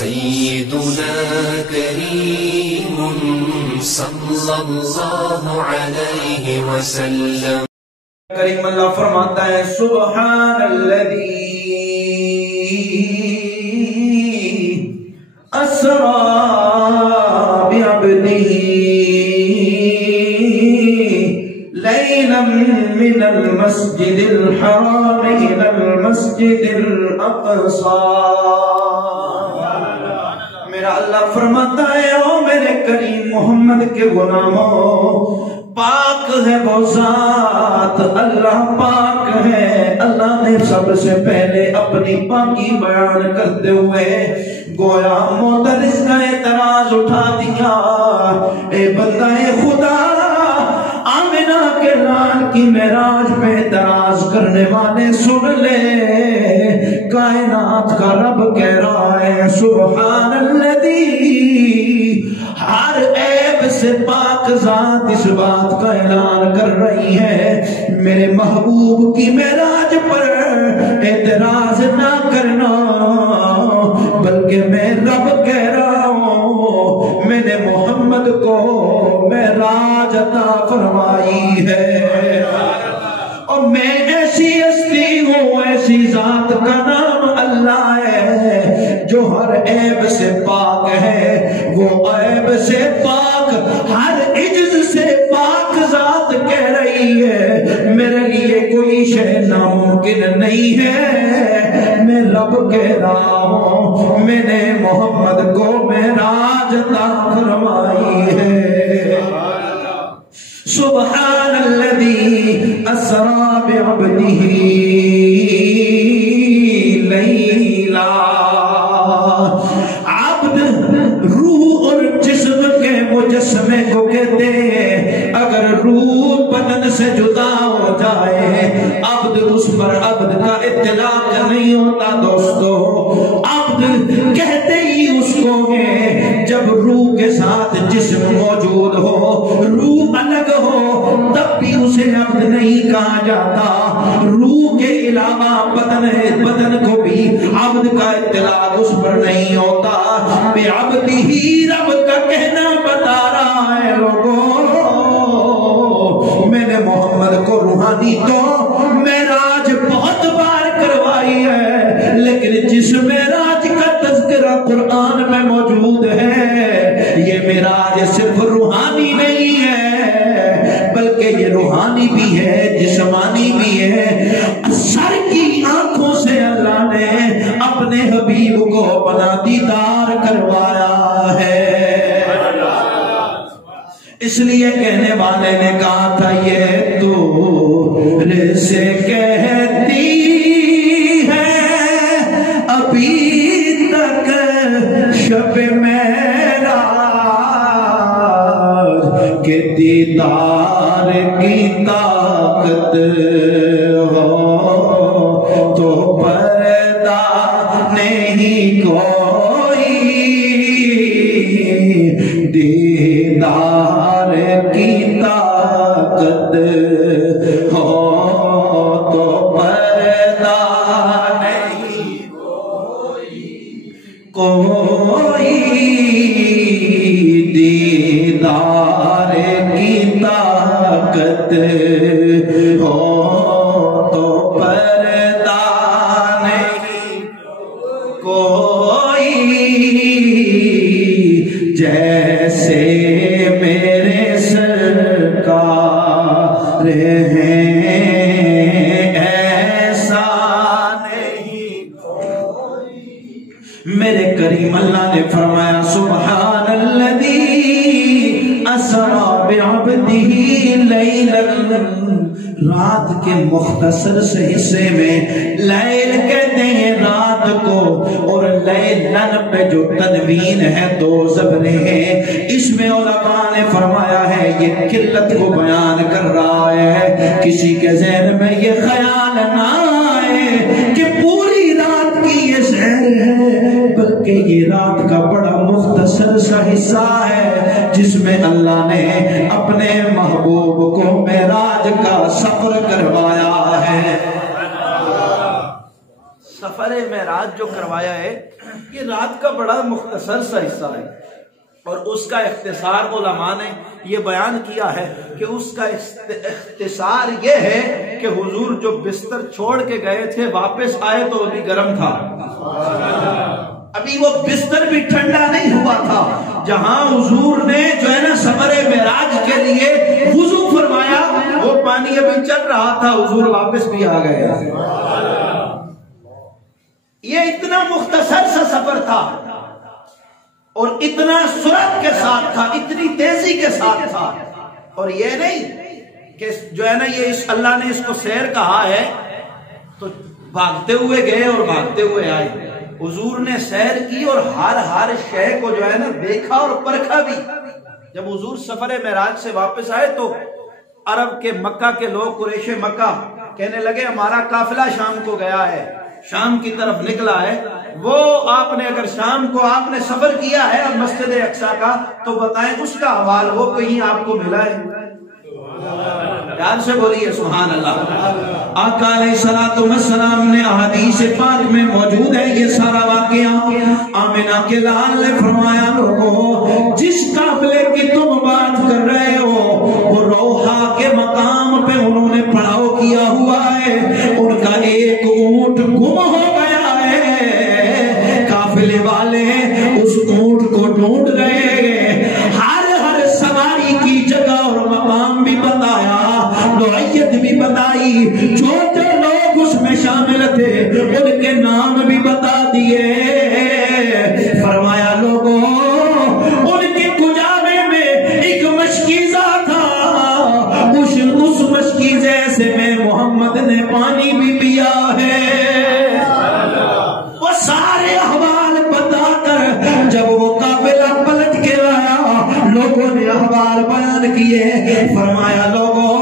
سيدنا كريم صلى الله عليه وسلم. کریم اللہ فرماتا ہے سبحان الذی اسرا بعبدہ لیلا من المسجد الحرام الى المسجد الاقصى. میرا اللہ فرماتا ہے او میرے کریم محمد کے غلاموں، پاک ہے وہ ذات، اللہ پاک ہے. اللہ نے سب سے پہلے اپنی پاکی بیان کرتے ہوئے گویا معترض کا اعتراض اٹھا دیا. اے بندہ خدا، آمنہ کے لال کی معراج پہ اعتراض کرنے والے سن لے، کائنات کا رب کہہ رہا ہے سبحان الذی، ہر عیب سے پاک ذات اس بات کا اعلان کر رہی ہے میرے محبوب کی معراج پر اعتراض نہ کرنا، بلکہ میں رب کہہ رہا ہوں میں نے محمد کو معراج عطا فرمائی ہے. اور میں ایسی ہستی ہوں، ایسی ذات کا نام اللہ ہے جو ہر عیب سے پاک ہے. وہ عیب سے پاک، ہر عجز سے پاک ذات کہہ رہی ہے میرے لیے کوئی شے ناممکن نہیں ہے. میں رب کہہ رہا ہوں میں نے محمد کو معراج عطا فرمائی ہے. سبحان الذی اسرا بعبدہ لیلا. عبد روح اور جسم کے مجسمے کو کہتے ہیں. اگر روح بدن سے جدا ہو جائے عبد، اس پر عبد کا اطلاق نہیں ہوتا دوستو. عبد کہتے ہی اس کو ہے جب روح کے ساتھ جسم موجود ہو، روح الگ ہو تب بھی اسے عبد نہیں کہا جاتا. روح کے علاوہ بدن کو بھی عبد کا اطلاق اس پر نہیں ہوتا. بے عبدی ہی رب کا کہنا بتا رہا ہے لوگوں میں نے محمد کو روحانی تو معراج بہت بار کروائی ہے، لیکن جس معراج کا تذکرہ قرآن میں موجود ہے یہ معراج صرف روحانی نہیں ہے بلکہ یہ روحانی بھی ہے، جسمانی بھی ہے. سر کی آنکھوں سے اللہ نے اپنے حبیب کو اپنا دیدار کروایا ہے. اس لیے کہنے والے نے کہا تھا یہ دور سے کہتی ہے ابھی تک شب معراج کے دیدار کی طاقت ہو تو پردہ نہیں کوئی، دیدار کی طاقت ہو تو پردہ نہیں کوئی، دیدار کی طاقت ہو تو پردہ نہیں کوئی. جیسے میرے سرکار ہیں ایسا نہیں کوئی. میرے کریم اللہ نے فرمایا سبحان الذی اسرا بعبدہ لیلا. رات کے مختصر سے حصے میں لیل کہتے ہیں رات کو، اور لیلن پہ جو تنوین ہے دو زبریں ہیں. اس میں علماء نے فرمایا ہے یہ قلت کو بیان کر رہا ہے. کسی کے ذہن میں یہ خیال نہ آئے کہ پوری رات کی یہ سحر ہے، بلکہ یہ رات کا بڑا مختصر سا حصہ ہے جس میں اللہ نے اپنے محبوب کو معراج کا سفر کروایا ہے. سفر معراج جو کروایا ہے یہ رات کا بڑا مختصر سا حصہ ہے، اور اس کا اختصار علماء نے یہ بیان کیا ہے کہ اس کا اختصار یہ ہے کہ حضور جو بستر چھوڑ کے گئے تھے واپس آئے تو ابھی گرم تھا، ابھی وہ بستر بھی ٹھنڈا نہیں ہوا تھا۔ جہاں حضور نے جو ہے نا سفر معراج کے لیے وضو فرمایا وہ پانی ابھی چل رہا تھا، حضور واپس بھی آ گئے۔ یہ اتنا مختصر سا سفر تھا اور اتنا سرعت کے ساتھ تھا، اتنی تیزی کے ساتھ تھا، اور یہ نہیں کہ جو ہے نا یہ اللہ نے اس کو سیر کہا ہے تو بھاگتے ہوئے گئے اور بھاگتے ہوئے آئے۔ حضور نے سیر کی اور ہر شے کو جو ہے نا دیکھا اور پرکھا بھی۔ جب حضور سفر معراج سے واپس آئے تو عرب کے مکہ کے لوگ، قریش مکہ کہنے لگے ہمارا قافلہ شام کو گیا ہے، شام کی طرف نکلا ہے، وہ آپ نے اگر شام کو آپ نے سفر کیا ہے اب مسجد اقصی کا تو بتائیں اس کا حوال ہو کہیں آپ کو ملا ہے؟ پیار سے بولیے سبحان اللہ۔ آقا علیہ السلام نے احادیث پاک میں موجود ہے یہ سارا واقعہ۔ آمنہ کے لال نے فرمایا لوگوں جس قافلے کی تم بات کر رہے ہو وہ روحا کے مقام پہ انہوں نے پڑاؤ کیا ہوا ہے، ان کا ایک اونٹ گم ہو گیا ہے، قافلے والے اس اونٹ کو ڈھونڈ رہے، ہر سواری کی جگہ اور مقام بھی بتایا، نوعیت بھی بتائی، جو جو لوگ اس میں شامل تھے ان کے نام بھی بتا دیے۔ فرمایا لوگوں ان کے کجاوے میں ایک مشکیزہ تھا، اس مشکیزے سے میں محمد نے پانی بھی پیا ہے۔ وہ سارے احوال بتا کر جب وہ قافلہ پلٹ کے آیا لوگوں نے احوال بیان کیے۔ فرمایا لوگوں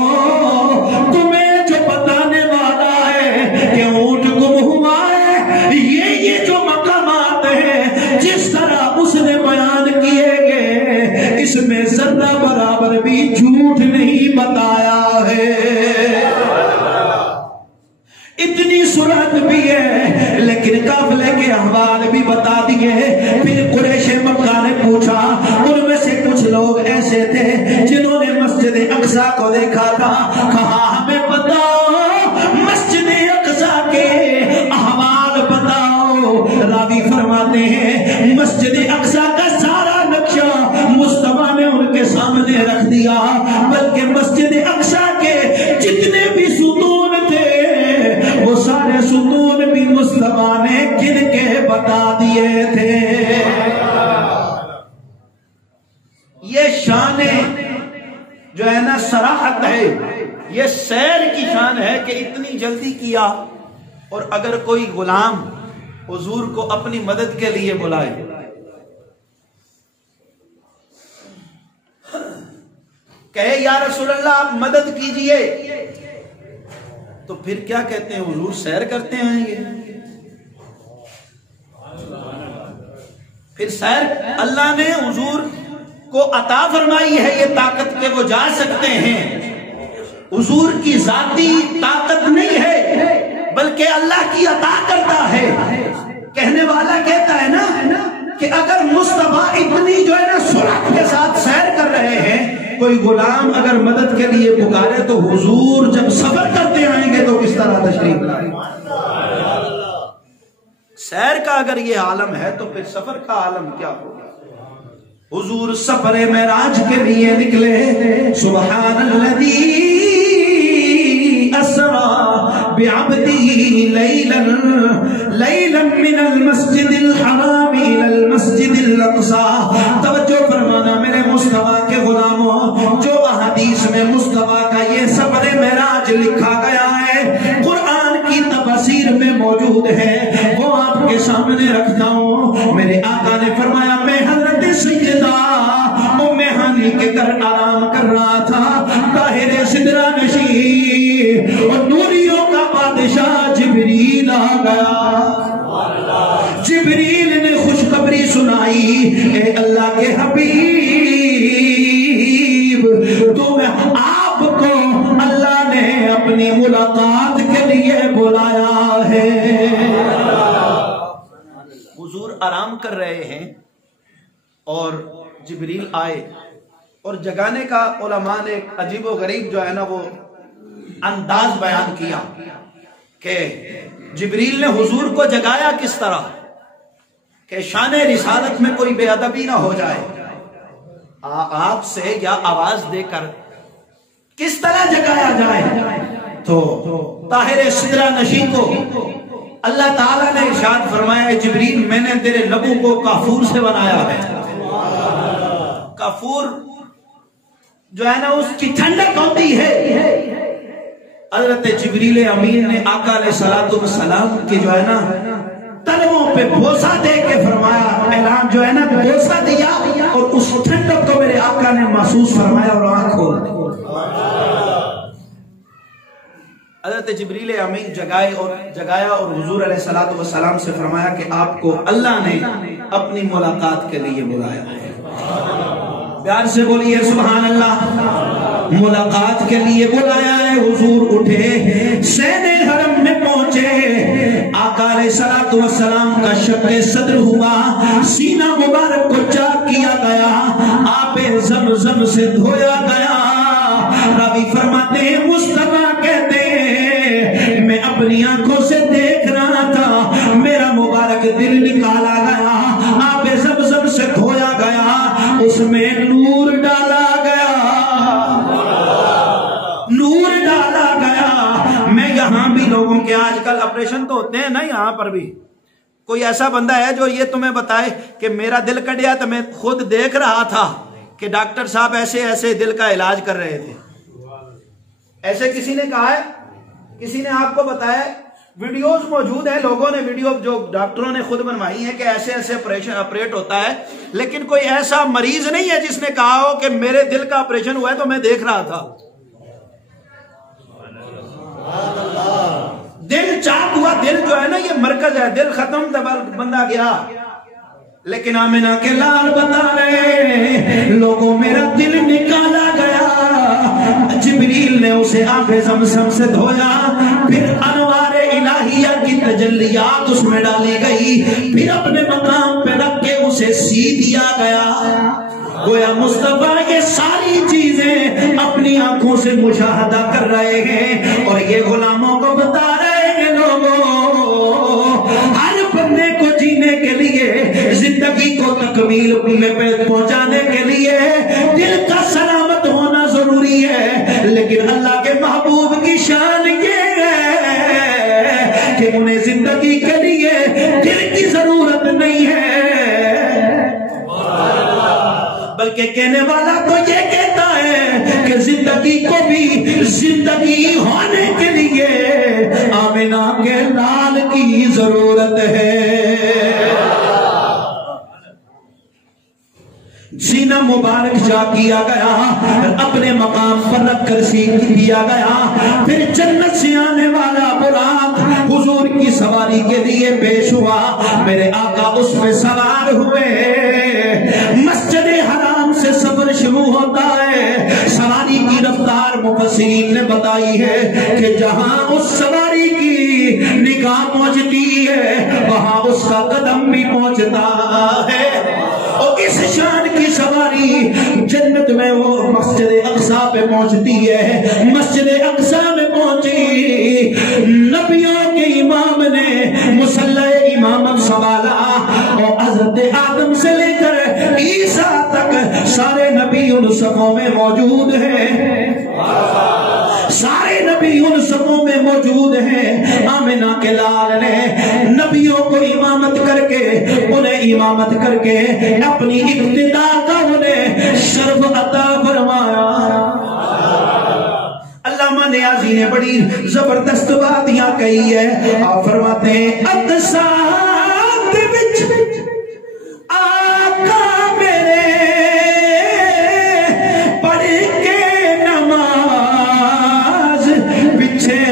تمہیں جو بتانے والا ہے کہ اونٹ گم ہوا ہے یہ جو مقامات ہیں جس طرح اس نے بیان کیے گئے اس میں ذرہ برابر بھی جھوٹ نہیں بتایا ہے، اتنی سرعت بھی ہے لیکن قافلے کے احوال بھی بتا دیے۔ پھر قریش مکہ نے پوچھا، ان میں سے کچھ لوگ ایسے تھے جنہوں نے مسجد اقصی کو دیکھا تھا، کہا ہمیں بتاؤ مسجد اقصی کے احوال بتاؤ۔ راوی فرماتے ہیں مسجد اقصی کا سارا نقشہ مصطفیٰ نے ان کے سامنے رکھ دیا، بلکہ مسجد اقصی کے جتنے بھی ستون تھے وہ سارے ستون بھی مصطفیٰ نے گن کے بتا دیے تھے۔ یہ شان جو ہے نا صراحت ہے، یہ سیر کی شان ہے کہ اتنی جلدی کیا، اور اگر کوئی غلام حضور کو اپنی مدد کے لیے بلائے، کہے یا رسول اللہ آپ مدد کیجئے، تو پھر کیا کہتے ہیں حضور سیر کرتے آئیں گے؟ پھر سیر اللہ نے حضور کو عطا فرمائی ہے یہ طاقت کہ وہ جا سکتے ہیں، حضور کی ذاتی طاقت نہیں ہے بلکہ اللہ کی عطا کرتا ہے۔ کہنے والا کہتا ہے نا کہ اگر مصطفیٰ اتنی جو ہے نا سرعت کے ساتھ سیر کر رہے ہیں، کوئی غلام اگر مدد کے لیے پکارے تو حضور جب سفر کرتے آئیں گے تو کس طرح تشریف لائیں؟ سیر کا اگر یہ عالم ہے تو پھر سفر کا عالم کیا ہوگا؟ حضور سفر معراج کے لیے نکلے، سبحان الذی اسرا بعبده لیلا من المسجد الحرام الى المسجد الاقصى۔ توجہ فرمانا میرے مصطفیٰ کے غلاموں، جو احادیث میں مصطفیٰ کا یہ سفر معراج لکھا گیا ہے قرآن کی تفاسیر میں موجود ہے، وہ آپ کے سامنے رکھتا ہوں۔ میرے آقا نے فرمایا میں حضرت سیدہ ام ہانی کے گھر آرام کر رہا تھا، طاہر سدرہ نشین اور نوریوں کا بادشاہ جبریل آ گیا۔ جبریل نے خوشخبری سنائی، اے اللہ کے حبیب تمہیں آپ کو اللہ نے اپنی ملاقات کے لیے بلایا ہے۔ کر رہے ہیں اور جبریل آئے، اور جگانے کا علماء نے ایک عجیب و غریب جو ہے نا وہ انداز بیان کیا کہ جبریل نے حضور کو جگایا کس طرح کہ شان رسالت میں کوئی بے ادبی نہ ہو جائے، آپ سے یا آواز دے کر کس طرح جگایا جائے۔ تو طاہر سدرہ نشین کو اللہ تعالیٰ نے ارشاد فرمایا، جبریل میں نے تیرے لبوں کو کافور سے بنایا ہے۔ کافور جو ہے نا اس کی ٹھنڈک ہوتی ہے۔ حضرت جبریل امین نے آقا علیہ السلام کی جو ہے نا تلووں پہ بوسہ دے کے فرمایا، اعلان جو ہے نا بوسہ دیا، اور اس ٹھنڈک کو میرے آقا نے محسوس فرمایا اور آنکھ کھول دی۔ حضرت جبریل امین جگایا اور حضور علیہ السلام سے فرمایا کہ آپ کو اللہ نے اپنی ملاقات کے لیے بلایا ہے۔ پیار سے بولیے سبحان اللہ۔ ملاقات کے لیے بلایا ہے۔ حضور اٹھے، سین حرم میں پہنچے، آقا علیہ السلام کا شق صدر ہوا، سینہ مبارک کو چاک کیا گیا، آب زمزم سے دھویا گیا۔ راوی فرماتے ہیں مصطفیٰ کہتے ہیں میں اپنی آنکھوں سے دیکھ رہا تھا، میرا مبارک دل نکالا گیا، آب زمزم سے دھویا گیا، اس میں نور ڈالا گیا، نور ڈالا گیا۔ میں یہاں بھی لوگوں کے آج کل آپریشن تو ہوتے ہیں نا، یہاں پر بھی کوئی ایسا بندہ ہے جو یہ تمہیں بتائے کہ میرا دل کٹ گیا تو میں خود دیکھ رہا تھا کہ ڈاکٹر صاحب ایسے ایسے دل کا علاج کر رہے تھے، ایسے کسی نے کہا ہے؟ کسی نے آپ کو بتایا؟ ویڈیوز موجود ہیں، لوگوں نے ویڈیو جو ڈاکٹروں نے خود بنوائی ہے کہ ایسے ایسے آپریٹ ہوتا ہے، لیکن کوئی ایسا مریض نہیں ہے جس نے کہا ہو کہ میرے دل کا آپریشن ہوا ہے تو میں دیکھ رہا تھا۔ دل چاک ہوا، دل جو ہے نا یہ مرکز ہے، دل ختم بندہ گیا، لیکن آمنہ کے لال بتا رہے لوگوں میرا دل نکالا گیا، جبریل نے اسے آب زمزم سے دھویا، پھر انوار الہیہ کی تجلیات اس میں ڈالی گئی، پھر اپنے مقام پہ رکھ کے اسے سی دیا گیا۔ گویا مصطفیٰ یہ ساری چیزیں اپنی آنکھوں سے مشاہدہ کر رہے ہیں اور یہ غلاموں کو بتا رہے ہیں لوگوں ہر بندے کو جینے کے لیے، زندگی کو تکمیل میں پہنچانے کے لیے دل کا سلامت ہونا ضروری ہے، لیکن اللہ کے محبوب کی شان یہ ہے کہ انہیں زندگی کے لیے دل کی ضرورت نہیں ہے، بلکہ کہنے والا تو یہ کہتا ہے کہ زندگی کو بھی زندگی ہونے کے لیے آمنہ کے لال کی ضرورت ہے۔ سینہ مبارک جا کیا گیا، اپنے مقام پر رکھ کر سیکھ دیا گیا، پھر جنت سے آنے والا براق حضور کی سواری کے لیے پیش ہوا، میرے آقا اس میں سوار ہوئے، مسجد حرام سے سفر شروع ہوتا ہے، سواری کی رفتار مفسرین نے بتائی ہے کہ جہاں اس سواری کی نگاہ پہنچتی ہے وہاں اس کا قدم بھی پہنچتا ہے، اور اس شان کی سواری جنت میں وہ مسجد اقصی پہ پہنچتی ہے، مسجد اقصی میں پہنچی، نبیوں کے امام نے مصلی امامت سنبھالا، اور حضرت آدم سے لے کر عیسیٰ تک سارے نبی ان صفوں میں موجود ہیں، سارے نبی ان صفوں میں موجود ہیں۔ آمنہ کے لال نے نبیوں کو امامت کر کے انہیں امامت کر کے اپنی ابتدا کا انہیں شرف عطا فرمایا۔ علامہ نیازی نے بڑی زبردست بات یہاں کہی ہے، آپ فرماتے ہیں اقصی دے وچ آقا میرے پڑھ کے نماز پیچھے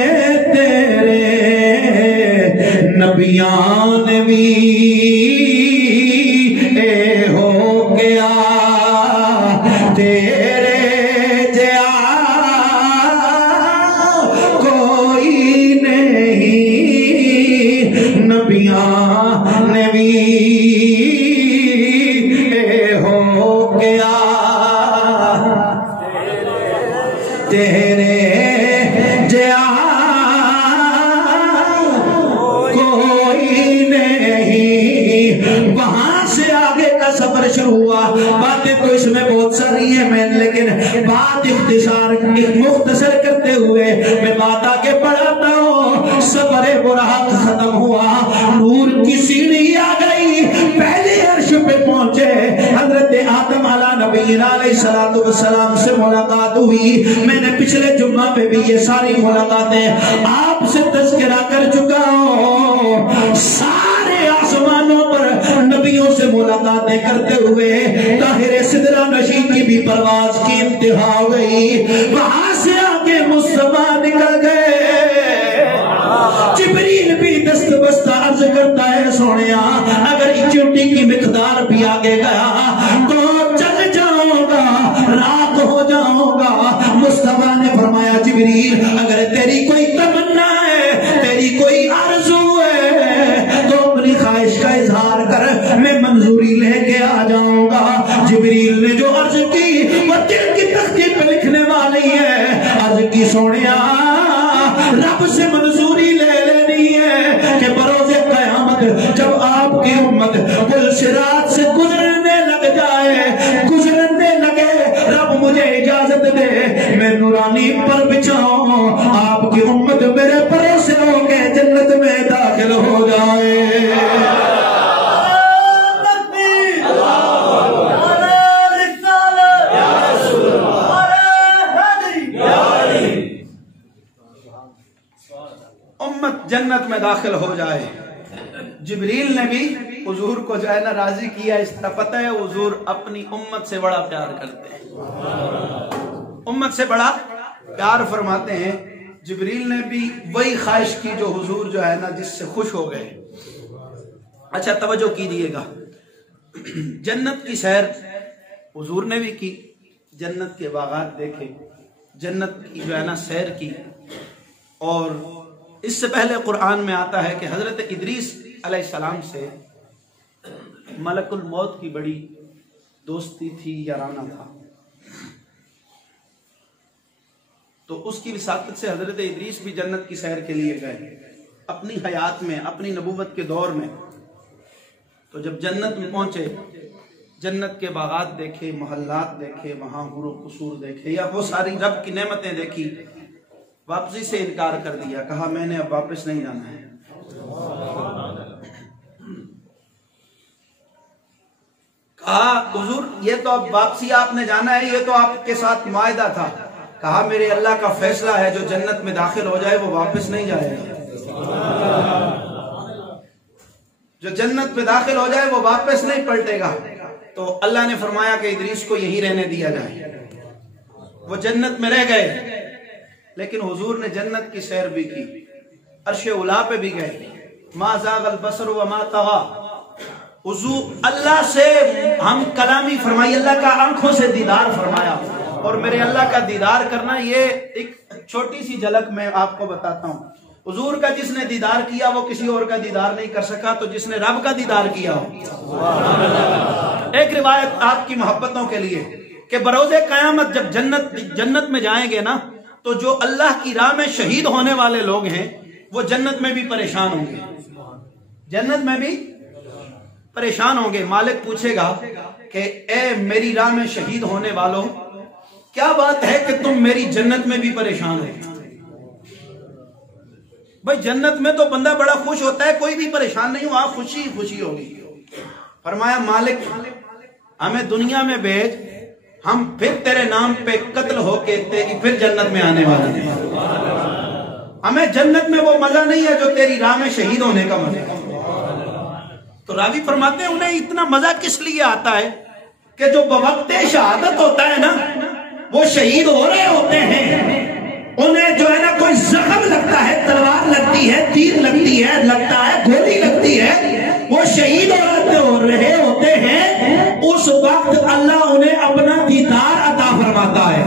تیرے نبیان بھی اے ہو گیا تیرے جیا کوئی نہیں، نبیان بھی آگے کا سفر شروع ہوا. باتیں تو اس میں بہت ساری ہیں میں لیکن بات مختصر کرتے ہوئے میں بات آگے بڑھاتا ہوں. سفر براق ختم ہوا, نور کی سیڑھی آ گئی, پہلے عرش پہ پہنچے. حضرت آدم علیہ نبینا علیہ السلام سے ملاقات ہوئی. میں نے پچھلے جمعہ پہ بھی یہ ساری ملاقاتیں آپ سے تذکرہ کر چکا ہوں. سارے آسمانوں پر نبیوں سے ملاقاتیں کرتے ہوئے طاہر سدرہ نشین کی بھی پرواز کی انتہا ہو گئی. وہاں سے آگے مصطفیٰ نکل گئے. جبریل بھی دست بستہ عرض کرتا ہے سونیا اگر چوٹی کی مقدار بھی آگے گیا تو چل جاؤں گا, رات ہو جاؤں گا. مصطفیٰ نے فرمایا جبریل اگر تیری کوئی تمنا ہے, تیری کوئی آرزو ہے تو اپنی خواہش کا اظہار کر, میں منظوری لے کے آ جاؤں گا. جبریل نے جو عرض کی وہ دل کی تختی پہ لکھنے والی ہے. عرض کی سونیا رب سے منظوری لے لینی ہے کہ بروز قیامت جب آپ کی امت پل صراط سے گزرنے لگے, رب مجھے اجازت دے میں نورانی پر بچھاؤں, آپ کی امت میرے پروس ہو کے جنت میں داخل ہو جائے. امت جنت میں داخل ہو جائے. جبریل نے بھی حضور کو جو ہے نا راضی کیا. اس طرح پتہ ہے حضور اپنی امت سے بڑا پیار کرتے ہیں, امت سے بڑا پیار فرماتے ہیں. جبریل نے بھی وہی خواہش کی جو حضور جو ہے نا جس سے خوش ہو گئے. اچھا توجہ کیجیے گا, جنت کی سیر حضور نے بھی کی, جنت کے باغات دیکھے, جنت کی جو ہے نا سیر کی. اور اس سے پہلے قرآن میں آتا ہے کہ حضرت ادریس علیہ السلام سے ملک الموت کی بڑی دوستی تھی, یارانہ تھا. تو اس کی وساطت سے حضرت ادریس بھی جنت کی سیر کے لیے گئے اپنی حیات میں, اپنی نبوت کے دور میں. تو جب جنت میں پہنچے, جنت کے باغات دیکھے, محلات دیکھے, وہاں حور و قصور دیکھے, یا وہ ساری رب کی نعمتیں دیکھی, واپسی سے انکار کر دیا. کہا میں نے اب واپس نہیں جانا ہے. کہا حضور یہ تو اب واپسی آپ نے جانا ہے, یہ تو آپ کے ساتھ معاہدہ تھا. کہا میرے اللہ کا فیصلہ ہے جو جنت میں داخل ہو جائے وہ واپس نہیں جائے گا. جو جنت میں داخل ہو جائے وہ واپس نہیں پلٹے گا. تو اللہ نے فرمایا کہ ادریس کو یہی رہنے دیا جائے. وہ جنت میں رہ گئے. لیکن حضور نے جنت کی سیر بھی کی, عرش اولا پہ بھی گئے. ما زاغ البصر وما طغى. حضور اللہ سے ہم کلامی فرمائی, اللہ کا آنکھوں سے دیدار فرمایا. اور میرے اللہ کا دیدار کرنا یہ ایک چھوٹی سی جھلک میں آپ کو بتاتا ہوں. حضور کا جس نے دیدار کیا وہ کسی اور کا دیدار نہیں کر سکا, تو جس نے رب کا دیدار کیا ہو. ایک روایت آپ کی محبتوں کے لیے کہ بروز قیامت جب جنت میں جائیں گے نا, تو جو اللہ کی راہ میں شہید ہونے والے لوگ ہیں وہ جنت میں بھی پریشان ہوں گے, جنت میں بھی پریشان ہوں گے. مالک پوچھے گا کہ اے میری راہ میں شہید ہونے والوں, کیا بات ہے کہ تم میری جنت میں بھی پریشان ہو؟ بھائی جنت میں تو بندہ بڑا خوش ہوتا ہے, کوئی بھی پریشان نہیں, وہاں خوشی خوشی ہوگی. فرمایا مالک ہمیں دنیا میں بھیج, ہم پھر تیرے نام پہ قتل ہو کے تیری پھر جنت میں آنے والے ہیں. ہمیں جنت میں وہ مزہ نہیں ہے جو تیری راہ میں شہید ہونے کا مزہ ہے. تو راوی فرماتے ہیں انہیں اتنا مزہ کس لیے آتا ہے کہ جو بوقت شہادت ہوتا ہے نا, وہ شہید ہو رہے ہوتے ہیں, انہیں جو ہے نا کوئی زخم لگتا ہے, تلوار لگتی ہے, تیر لگتی ہے, لگتا ہے گولی لگتی ہے, وہ شہید ہو رہے ہوتے ہیں. اس وقت اللہ انہیں اپنا دیدار عطا فرماتا ہے.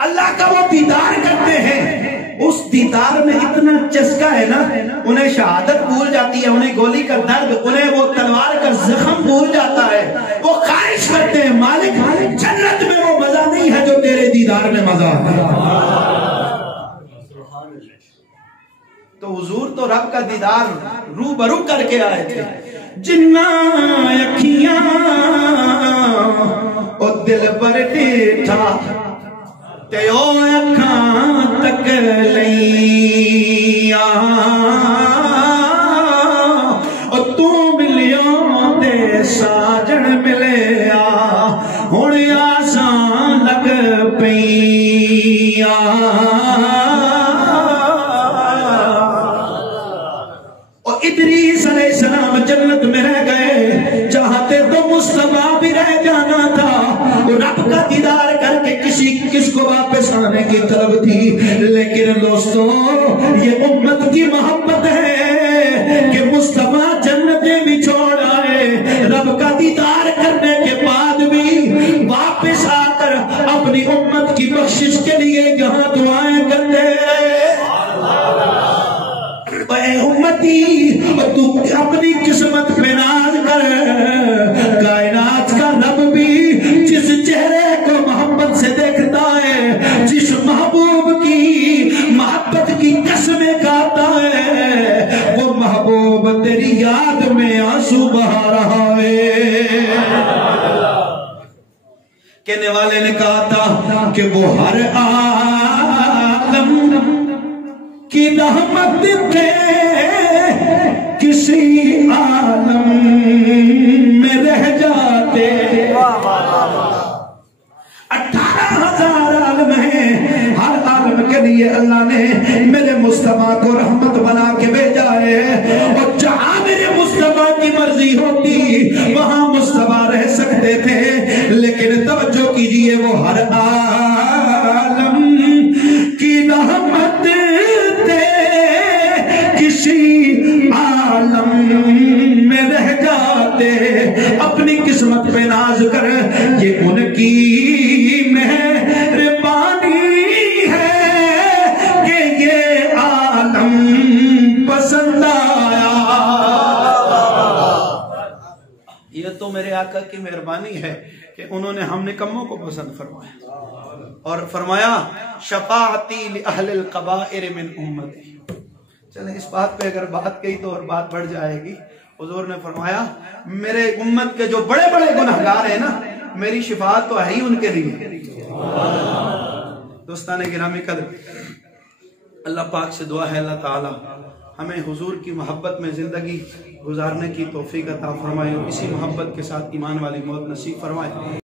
اللہ کا وہ دیدار کرتے ہیں. اس دیدار میں اتنا چسکا ہے نا, انہیں شہادت بھول جاتی ہے, انہیں گولی کا درد, انہیں وہ تلوار کا زخم بھول جاتا ہے. وہ خواہش کرتے ہیں مالک جنت میں وہ مزہ نہیں ہے جو تیرے دیدار میں مزہ ہے. تو حضور تو رب کا دیدار روبرو کر کے آئے تھے. جنہ اکھیاں او دل پر ڈیٹھا تے او اکھاں تک لئیاں او تو ملیوں دے ساجن ملیا ہن آسان لگ پئیاں. ادریس علیہ السلام جنت میں رہ گئے، چاہتے تو مصطفیٰ بھی رہ جانا تھا. رب کا دیدار کر کے کس کو واپس آنے کی طلب تھی، لیکن دوستوں یہ امت کی محبت ہے کہ مصطفیٰ جنتیں بھی چھوڑ آئے، رب کا دیدار کرنے کے بعد بھی واپس آ کر اپنی امت کی بخشش کے لیے یہاں دعائیں کرتے رہے. اے امتی تو اپنی قسمت پہ ناز کر. کائنات کا رب بھی جس چہرے کو محبت سے دیکھتا ہے، جس محبوب کی محبت کی قسمیں کھاتا ہے، وہ محبوب تیری یاد میں آنسو بہا رہا ہے. کہنے والے نے کہا تھا کہ وہ ہر عالم کی رحمت تھے، کسی عالم میں رہ جاتے. 18,000 عالم ہیں، ہر عالم کے لیے اللہ نے میرے مصطفیٰ کو رحمت بنا کے بھیجا ہے، اور جہاں میرے مصطفیٰ کی مرضی ہوتی وہاں مصطفیٰ رہ سکتے تھے. لیکن توجہ کیجئے، وہ ہر عالم کی رحمت کسی عالم میں رہ جاتے. اپنی قسمت پہ ناز کر، یہ ان کی مہربانی ہے کہ یہ عالم پسند آیا. یہ تو میرے آقا کی مہربانی ہے کہ انہوں نے ہم نکموں کو پسند فرمایا، اور فرمایا شفاعتی لأہل القبائر من امتی. چلیں اس بات پہ اگر بات کہی تو اور بات بڑھ جائے گی. حضور نے فرمایا میرے امت کے جو بڑے بڑے گنہگار ہیں نا، میری شفاعت تو ہے ہی ان کے لیے. دوستان گرامی قدر، اللہ پاک سے دعا ہے اللہ تعالی ہمیں حضور کی محبت میں زندگی گزارنے کی توفیق عطا فرمائے، اور اسی محبت کے ساتھ ایمان والی موت نصیب فرمائے.